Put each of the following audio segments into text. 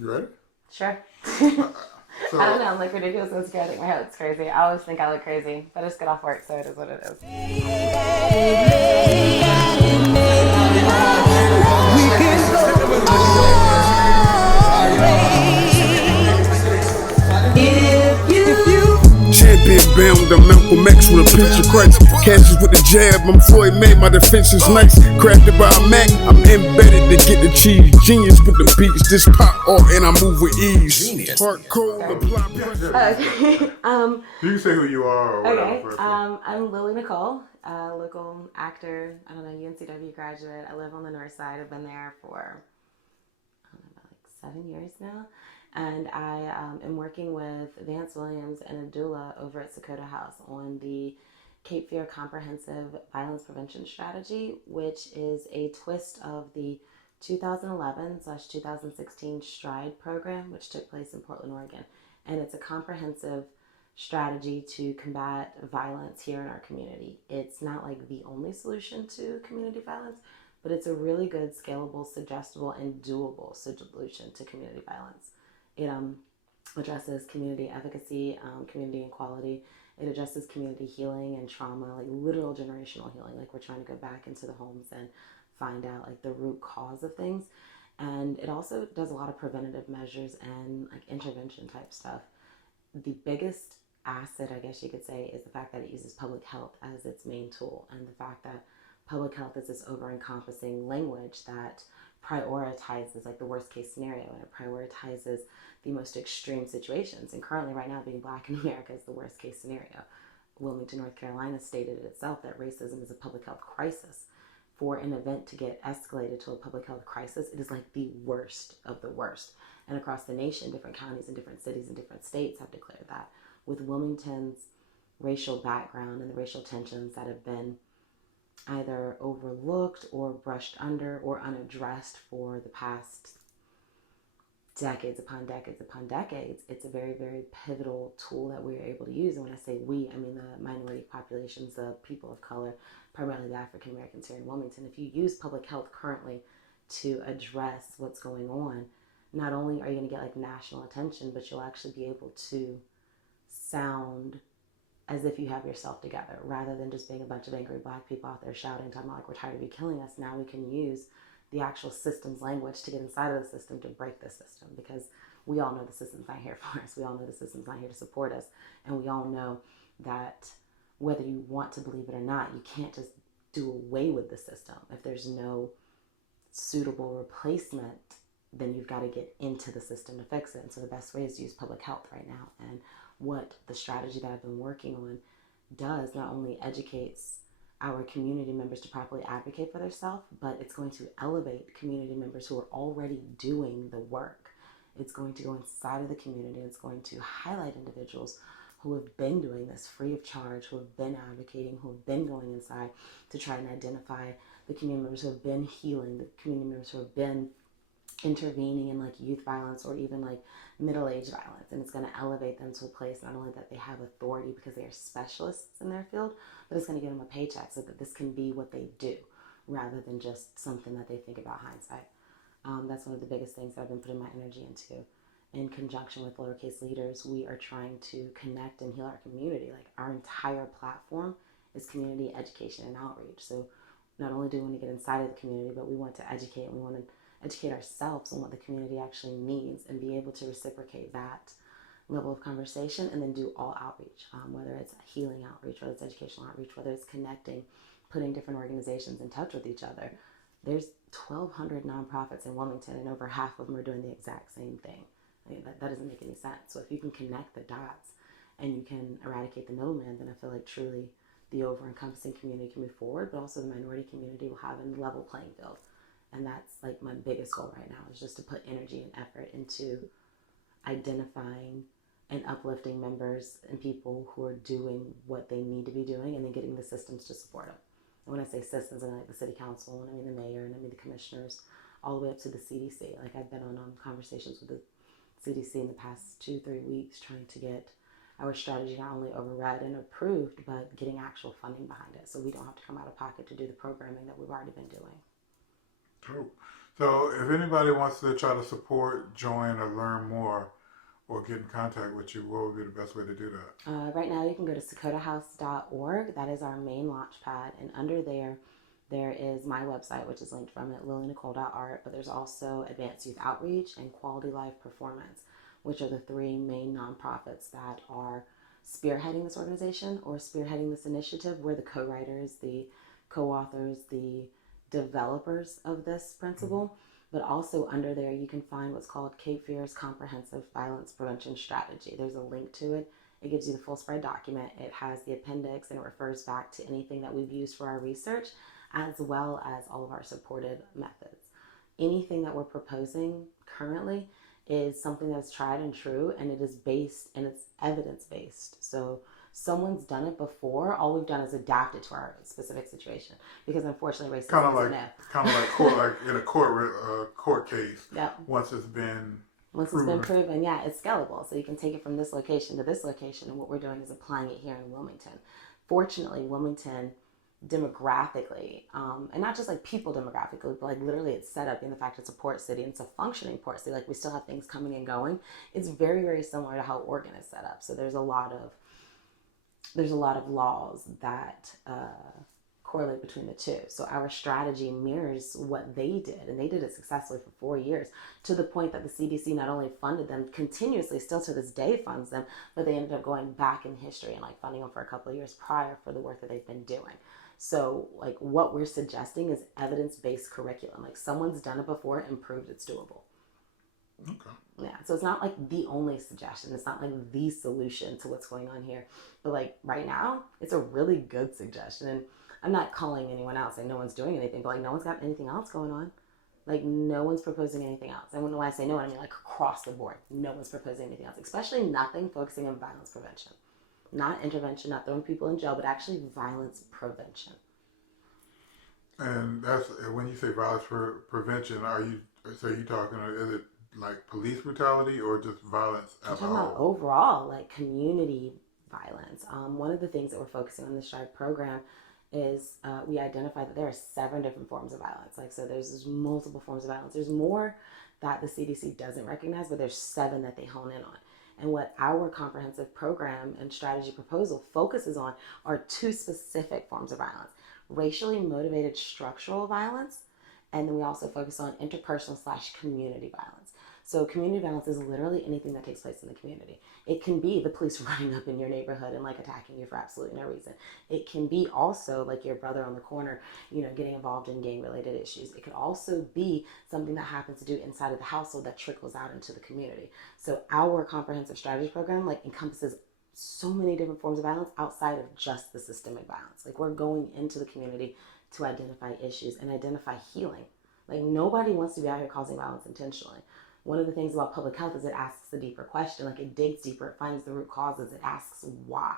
You ready? Sure. So, I don't know. I'm like ridiculous and scared. I think my head looks crazy. I always think I look crazy, but I just get off work, so it is what it is. Champion bound, I'm Malcolm X with a pinch of Christ. Catches with the jab, I'm Floyd May, my defense is nice. Crafted by a Mac, I'm embedded to get the cheese. Genius with the beats, this pop art and I move with ease. Heart cold, apply pressure. Okay. you can say who you are or whatever. Okay. First. I'm Lily Nicole, local actor. I don't know, UNCW graduate. I live on the north side. I've been there for I don't know, about like 7 years now. And I am working with Vance Williams and a doula over at Sokotohouse on the Cape Fear Comprehensive Violence Prevention Strategy, which is a twist of the 2011/2016 STRIDE program, which took place in Portland, Oregon. And it's a comprehensive strategy to combat violence here in our community. It's not like the only solution to community violence, but it's a really good, scalable, suggestible, and doable solution to community violence. It addresses community efficacy, community equality. It addresses community healing and trauma, like literal generational healing. Like we're trying to go back into the homes and find out like the root cause of things. And it also does a lot of preventative measures and like intervention type stuff. The biggest asset, I guess you could say, is the fact that it uses public health as its main tool, and the fact that public health is this over-encompassing language that prioritizes like the worst case scenario, and it prioritizes the most extreme situations. And currently right now, being Black in America is the worst case scenario. Wilmington, North Carolina stated it itself that racism is a public health crisis. For an event to get escalated to a public health crisis, it is like the worst of the worst. And across the nation, different counties and different cities and different states have declared that. With Wilmington's racial background and the racial tensions that have been either overlooked or brushed under or unaddressed for the past decades upon decades upon decades, it's a very, very pivotal tool that we're able to use. And when I say we, I mean the minority populations, the people of color, primarily the African Americans here in Wilmington. If you use public health currently to address what's going on, not only are you going to get like national attention, but you'll actually be able to sound as if you have yourself together, rather than just being a bunch of angry Black people out there shouting, talking about like, we're tired of you killing us. Now we can use the actual system's language to get inside of the system to break the system, because we all know the system's not here for us. We all know the system's not here to support us. And we all know that whether you want to believe it or not, you can't just do away with the system. If there's no suitable replacement, then you've got to get into the system to fix it. And so the best way is to use public health right now. And what the strategy that I've been working on does not only educates our community members to properly advocate for themselves, but it's going to elevate community members who are already doing the work. It's going to go inside of the community. It's going to highlight individuals who have been doing this free of charge, who have been advocating, who have been going inside to try and identify the community members who have been healing, the community members who have been intervening in like youth violence or even like middle-aged violence. And it's going to elevate them to a place not only that they have authority because they are specialists in their field, but it's going to give them a paycheck so that this can be what they do rather than just something that they think about hindsight. That's one of the biggest things that I've been putting my energy into. In conjunction with lowercase leaders, we are trying to connect and heal our community. Like our entire platform is community education and outreach. So not only do we want to get inside of the community, but we want to educate, and we want to educate ourselves on what the community actually needs and be able to reciprocate that level of conversation, and then do all outreach, whether it's healing outreach, whether it's educational outreach, whether it's connecting, putting different organizations in touch with each other. There's 1,200 nonprofits in Wilmington, and over half of them are doing the exact same thing. I mean, that doesn't make any sense. So if you can connect the dots and you can eradicate the middleman, then I feel like truly the over-encompassing community can move forward, but also the minority community will have a level playing field. And that's like my biggest goal right now, is just to put energy and effort into identifying and uplifting members and people who are doing what they need to be doing, and then getting the systems to support them. And when I say systems, I mean like the city council, and I mean the mayor, and I mean the commissioners, all the way up to the CDC. Like I've been on conversations with the CDC in the past 2-3 weeks trying to get our strategy not only overread and approved, but getting actual funding behind it, so we don't have to come out of pocket to do the programming that we've already been doing. Cool. So if anybody wants to try to support, join, or learn more, or get in contact with you, what would be the best way to do that? Right now, you can go to Sokotohouse.org. That is our main launch pad. And under there, there is my website, which is linked from it, lilynicole.art. But there's also Advanced Youth Outreach and Quality Life Performance, which are the three main nonprofits that are spearheading this organization or spearheading this initiative. We're the co-writers, the co-authors, the developers of this principle. But also under there, you can find what's called Cape Fear's Comprehensive Violence Prevention Strategy. There's a link to it. It gives you the full spread document. It has the appendix, and it refers back to anything that we've used for our research, as well as all of our supported methods. Anything that we're proposing currently is something that's tried and true, and it is based, and it's evidence-based. So someone's done it before. All we've done is adapt it to our specific situation, because unfortunately racism Kind of isn't like court, like in a court case. Yep. Once it's been proven, yeah, it's scalable. So you can take it from this location to this location, and what we're doing is applying it here in Wilmington. Fortunately, Wilmington demographically, and not just like people demographically, but like literally it's set up in the fact it's a port city and it's a functioning port city. Like we still have things coming and going. It's very, very similar to how Oregon is set up. So there's a lot of laws that correlate between the two. So our strategy mirrors what they did, and they did it successfully for 4 years, to the point that the CDC not only funded them continuously, still to this day funds them, but they ended up going back in history and like funding them for a couple of years prior for the work that they've been doing. So like what we're suggesting is evidence-based curriculum. Like someone's done it before and proved it's doable. Okay. Yeah, so it's not like the only suggestion. It's not like the solution to what's going on here. But like right now, it's a really good suggestion. And I'm not calling anyone out saying no one's doing anything, but like no one's got anything else going on. Like no one's proposing anything else. And when I say no one, I mean like across the board. No one's proposing anything else, especially nothing focusing on violence prevention. Not intervention, not throwing people in jail, but actually violence prevention. And that's when you say violence prevention. Are you talking? Is it like police brutality or just violence I'm as a talking about whole? overall, like community violence. One of the things that we're focusing on in the STRIVE program is we identify that there are 7 different forms of violence. Like, so there's multiple forms of violence. There's more that the CDC doesn't recognize, but there's 7 that they hone in on. And what our comprehensive program and strategy proposal focuses on are 2 specific forms of violence: racially motivated structural violence, and then we also focus on interpersonal/community violence. So community violence is literally anything that takes place in the community. It can be the police running up in your neighborhood and like attacking you for absolutely no reason. It can be also like your brother on the corner, getting involved in gang-related issues. It could also be something that happens to do inside of the household that trickles out into the community. So our comprehensive strategy program like encompasses so many different forms of violence outside of just the systemic violence. Like we're going into the community to identify issues and identify healing. Like nobody wants to be out here causing violence intentionally. One of the things about public health is it asks the deeper question. Like it digs deeper, it finds the root causes, it asks why.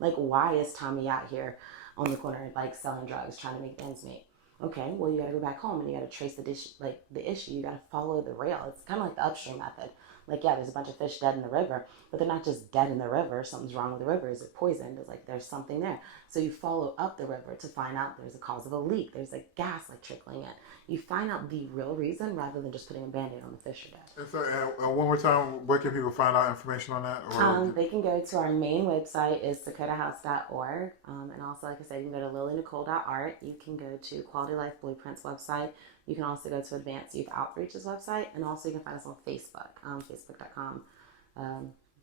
Like why is Tommy out here on the corner like selling drugs, trying to make ends meet? Okay, well you gotta go back home and you gotta trace the issue. You gotta follow the rail. It's kind of like the upstream method. Like, yeah, there's a bunch of fish dead in the river, but they're not just dead in the river. Something's wrong with the river. Is it poisoned? It's like there's something there. So you follow up the river to find out there's a cause of a leak. There's like gas like trickling in. You find out the real reason rather than just putting a Band-Aid on the fish you're dead. So, one more time, where can people find out information on that? Or They can go to our main website is Sokotohouse.org. And also, like I said, you can go to lilynicole.art. You can go to Quality Life Blueprint's website. You can also go to Advanced Youth Outreach's website. And also you can find us on Facebook, facebook.com.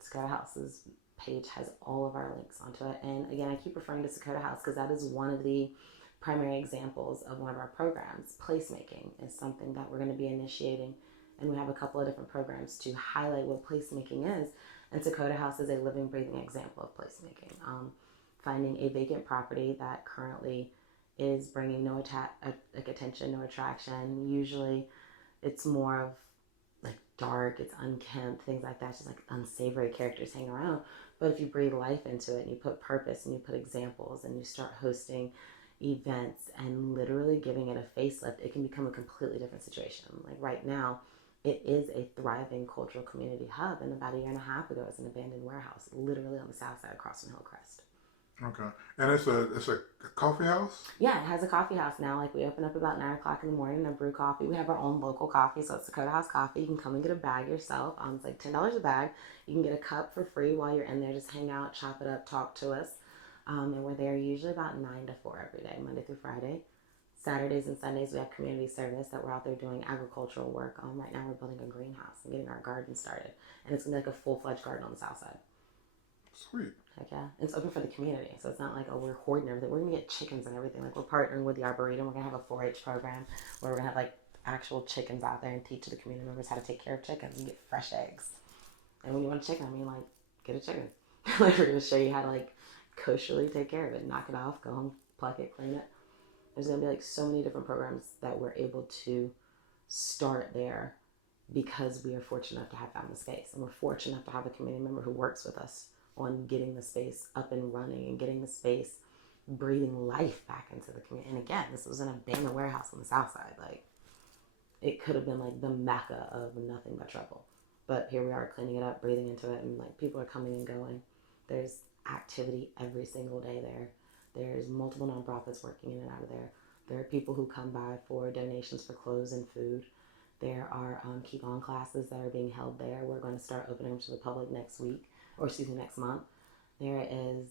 Sokotohouse's page has all of our links onto it. And again, I keep referring to Sokotohouse because that is one of the primary examples of one of our programs. Placemaking is something that we're going to be initiating, and we have a couple of different programs to highlight what placemaking is. And Sokotohouse is a living, breathing example of placemaking. Finding a vacant property that currently is bringing no attention, no attraction. Usually, it's more of like dark, it's unkempt, things like that. It's just like unsavory characters hang around. But if you breathe life into it and you put purpose and you put examples and you start hosting events and literally giving it a facelift, it can become a completely different situation. Like right now, it is a thriving cultural community hub, and about 1.5 years ago, it's an abandoned warehouse, literally on the south side across from Hillcrest. Okay. And it's a coffee house? Yeah, it has a coffee house now. Like, we open up about 9 o'clock in the morning and brew coffee. We have our own local coffee, so it's Sokotohouse coffee. You can come and get a bag yourself. It's like $10 a bag. You can get a cup for free while you're in there. Just hang out, chop it up, talk to us. And we're there usually about 9 to 4 every day, Monday through Friday. Saturdays and Sundays, we have community service that we're out there doing agricultural work. Right now we're building a greenhouse and getting our garden started. And it's going to be like a full-fledged garden on the south side. Sweet. Heck yeah. It's open for the community. So it's not like, oh, we're hoarding everything. We're going to get chickens and everything. Like, we're partnering with the Arboretum. We're going to have a 4-H program where we're going to have, like, actual chickens out there and teach the community members how to take care of chickens and get fresh eggs. And when you want a chicken, like, get a chicken. Like, we're going to show you how to, like, kosherly take care of it. Knock it off, go home, pluck it, clean it. There's going to be, like, so many different programs that we're able to start there because we are fortunate enough to have found the space. And we're fortunate enough to have a community member who works with us on getting the space up and running and getting the space breathing life back into the community. And again, this was an abandoned warehouse on the south side. Like, it could have been like the mecca of nothing but trouble. But here we are cleaning it up, breathing into it, and like people are coming and going. There's activity every single day there. There's multiple nonprofits working in and out of there. There are people who come by for donations for clothes and food. There are Keep On classes that are being held there. We're going to start opening them to the public next month. There is,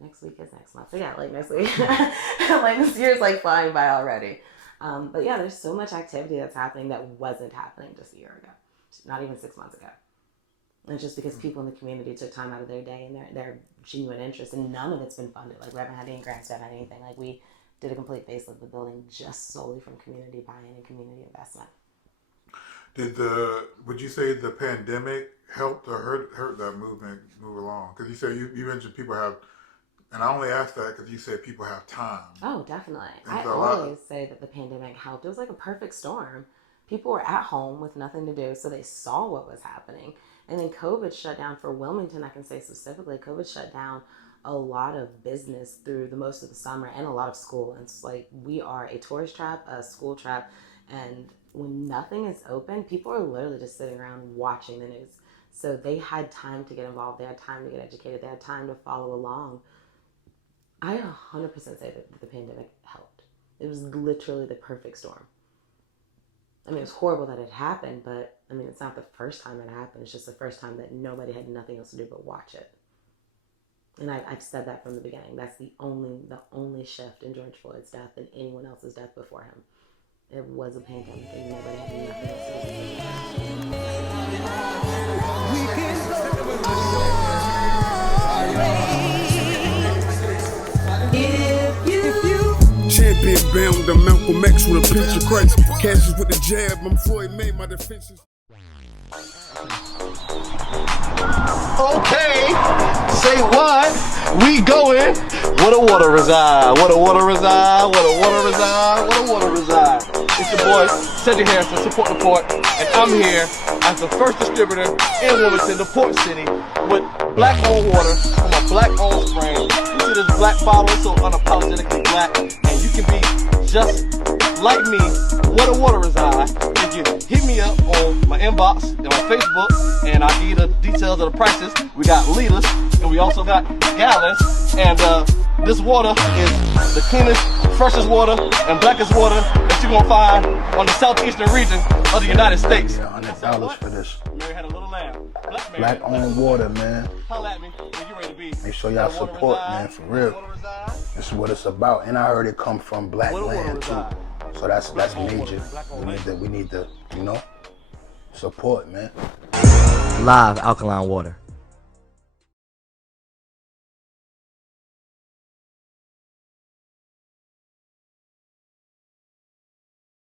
next week is next month. So yeah, like next week. Like, this year's like flying by already. But yeah, there's so much activity that's happening that wasn't happening just a year ago. Not even 6 months ago. And it's just because people in the community took time out of their day and their genuine interest, and none of it's been funded. Like, we haven't had any grants, we haven't had anything. Like, we did a complete facelift of the building just solely from community buy-in and community investment. Would you say the pandemic helped or hurt that movement move along? Because you said you mentioned people have, and I only asked that because you said people have time. Oh, definitely. And I always say that the pandemic helped. It was like a perfect storm. People were at home with nothing to do, so they saw what was happening. And then COVID shut down for Wilmington, I can say specifically, COVID shut down a lot of business through the most of the summer and a lot of school. And it's like, we are a tourist trap, a school trap, and when nothing is open, people are literally just sitting around watching the news. So they had time to get involved. They had time to get educated. They had time to follow along. I 100% say that the pandemic helped. It was literally the perfect storm. I mean, it's horrible that it happened, but I mean, it's not the first time it happened. It's just the first time that nobody had nothing else to do but watch it. And I've said that from the beginning. That's the only shift in George Floyd's death and anyone else's death before him. It was a pandemic and nobody had nothing else to do. Champion bound to Malcolm X with a pinch of Christ. Catches with the jab, I'm Floyd made my defenses. Okay, say what? We going. What a water reside. What a water reside. What a water reside. What a water reside. It's your boy, Cedric Harrison, Support the Port, and I'm here as the first distributor in Wilmington, the port city, with black-owned water from a black-owned spring. You see this black bottle, so unapologetically black, and you can be just like me. What a water reside. If you hit me up on my inbox and on Facebook, and I'll give you the details of the prices. We got liters, and we also got gallons, and this water is the cleanest, freshest water and blackest water that you're gonna find on the southeastern region of the United States. Yeah, $100 for this. Mary had a little lamb. Black owned water, man. Holla at me when you're ready to be. Make sure y'all support, man, for real. This is what it's about. And I heard it come from black land too. So that's major. We need to, support, man. Live alkaline water.